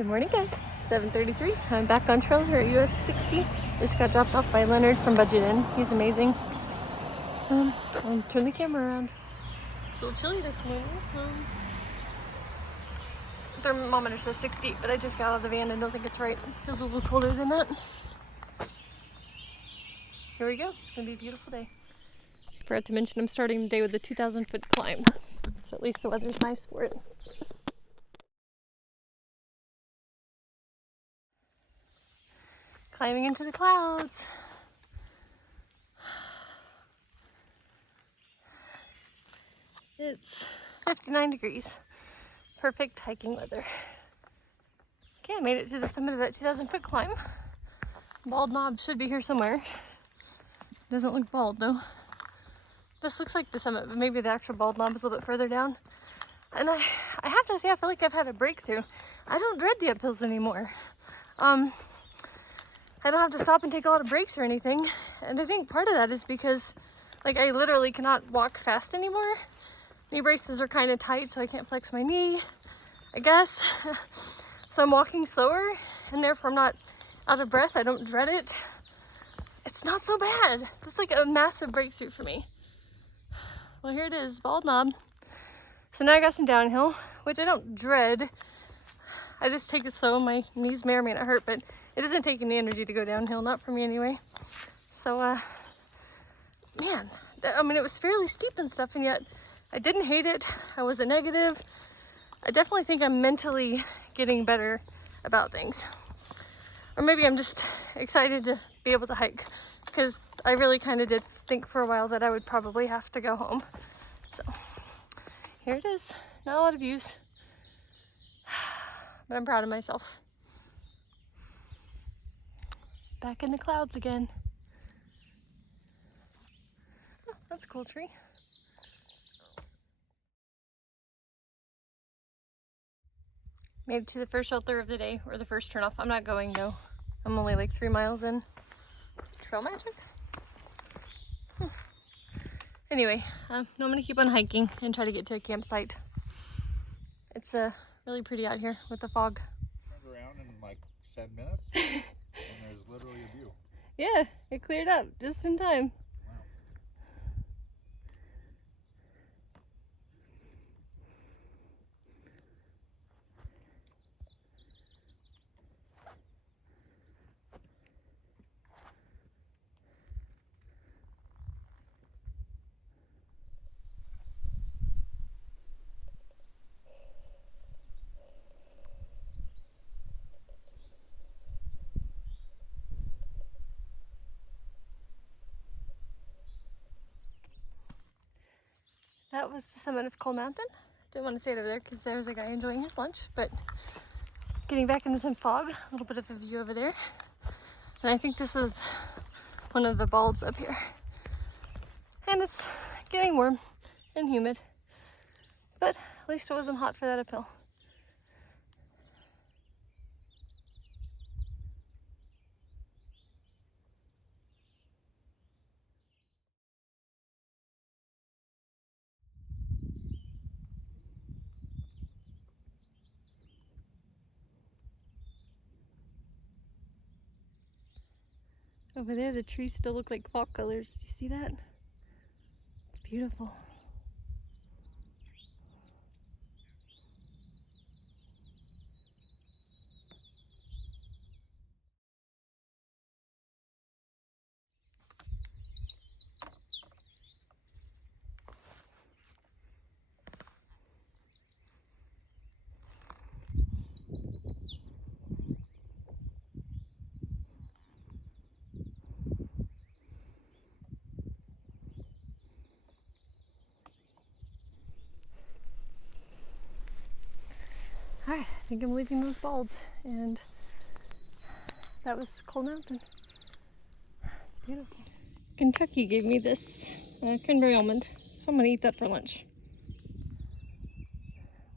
Good morning, guys. 7:33. I'm back on trail here at US 60. Just got dropped off by Leonard from Budget Inn. He's amazing. I'll turn the camera around. It's a little chilly this morning. Thermometer says 60, but I just got out of the van and don't think it's right. It feels a little colder than that. Here we go. It's gonna be a beautiful day. Forgot to mention I'm starting the day with a 2,000-foot climb, so at least the weather's nice for it. Climbing into the clouds. It's 59 degrees. Perfect hiking weather. Okay, I made it to the summit of that 2,000-foot climb. Bald Knob should be here somewhere. Doesn't look bald though. This looks like the summit, but maybe the actual Bald Knob is a little bit further down. And I have to say, I feel like I've had a breakthrough. I don't dread the uphills anymore. I don't have to stop and take a lot of breaks or anything. And I think part of that is because, like, I literally cannot walk fast anymore. Knee braces are kind of tight, so I can't flex my knee, I guess. So I'm walking slower, and therefore I'm not out of breath. I don't dread it. It's not so bad. That's like a massive breakthrough for me. Well, here it is, Bald Knob. So now I got some downhill, which I don't dread. I just take it slow. My knees may or may not hurt, but it isn't taking the energy to go downhill, not for me anyway. So, man, I mean, it was fairly steep and stuff, and yet I didn't hate it. I wasn't negative. I definitely think I'm mentally getting better about things. Or maybe I'm just excited to be able to hike, because I really kind of did think for a while that I would probably have to go home. So here it is. Not a lot of views, but I'm proud of myself. Back in the clouds again. Oh, that's a cool tree. Made it to the first shelter of the day, or the first turnoff. I'm not going though. I'm only like 3 miles in. Trail magic. Anyway, I'm gonna keep on hiking and try to get to a campsite. It's really pretty out here with the fog. Turned around in like 7 minutes, and there's literally a view. Yeah, it cleared up just in time. Wow. That was the summit of Coal Mountain. Didn't want to say it over there because there's a guy enjoying his lunch, but getting back into some fog, a little bit of a view over there. And I think this is one of the balds up here. And it's getting warm and humid, but at least it wasn't hot for that uphill. Over there, the trees still look like fall colors. Do you see that? It's beautiful. Alright, I think I'm leaving those balds, and that was Coal Mountain. It's beautiful. Kentucky gave me this cranberry almond, so I'm gonna eat that for lunch.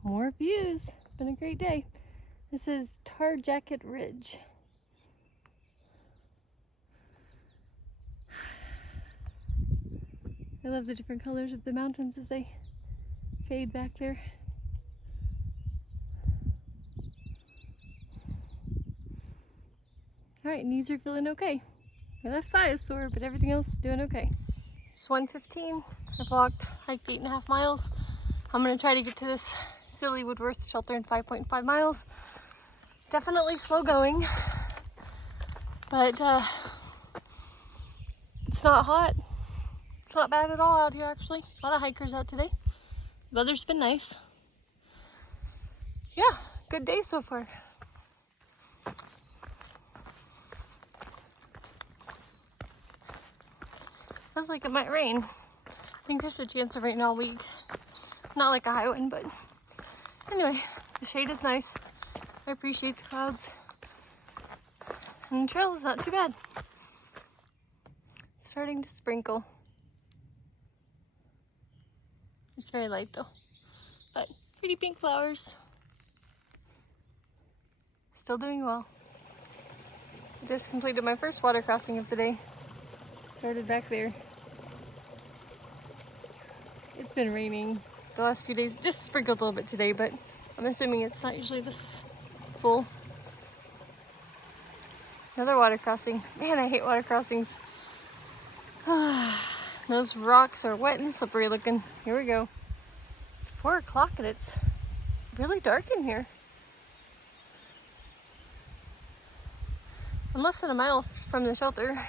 More views. It's been a great day. This is Tar Jacket Ridge. I love the different colors of the mountains as they fade back there. Alright, knees are feeling okay. My left thigh is sore, but everything else is doing okay. It's 1:15. I've walked like 8.5 miles. I'm gonna try to get to this Seeley-Woodworth Shelter in 5.5 miles. Definitely slow going, but it's not hot. It's not bad at all out here actually. A lot of hikers out today. The weather's been nice. Yeah, good day so far. Feels like it might rain. I think there's a chance of rain all week. Not like a high one, but anyway, the shade is nice. I appreciate the clouds. And the trail is not too bad. It's starting to sprinkle. It's very light though, but pretty pink flowers. Still doing well. I just completed my first water crossing of the day. Started back there. It's been raining the last few days. Just sprinkled a little bit today, but I'm assuming it's not usually this full. Another water crossing. Man, I hate water crossings. Those rocks are wet and slippery looking. Here we go. It's 4 o'clock and it's really dark in here. I'm less than a mile from the shelter.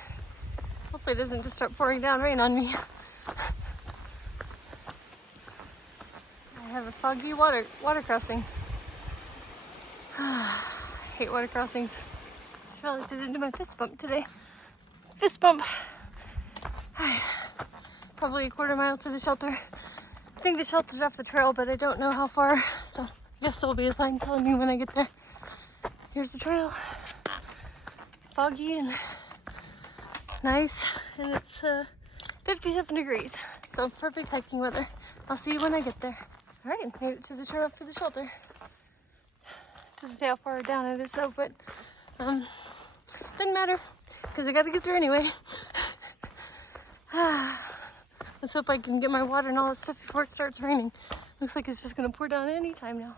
Hopefully it doesn't just start pouring down rain on me. I have a foggy water crossing. I hate water crossings. Just realized I didn't do my fist bump today. Fist bump. Probably a quarter mile to the shelter. I think the shelter's off the trail, but I don't know how far, so I guess there'll be a sign telling me when I get there. Here's the trail. Foggy and nice, and it's 57 degrees, so perfect hiking weather. I'll see you when I get there. All right, made it to the trail for the shelter. Doesn't say how far down it is though, but doesn't matter because I got to get there anyway. Let's hope I can get my water and all that stuff before it starts raining. Looks like it's just gonna pour down any time now.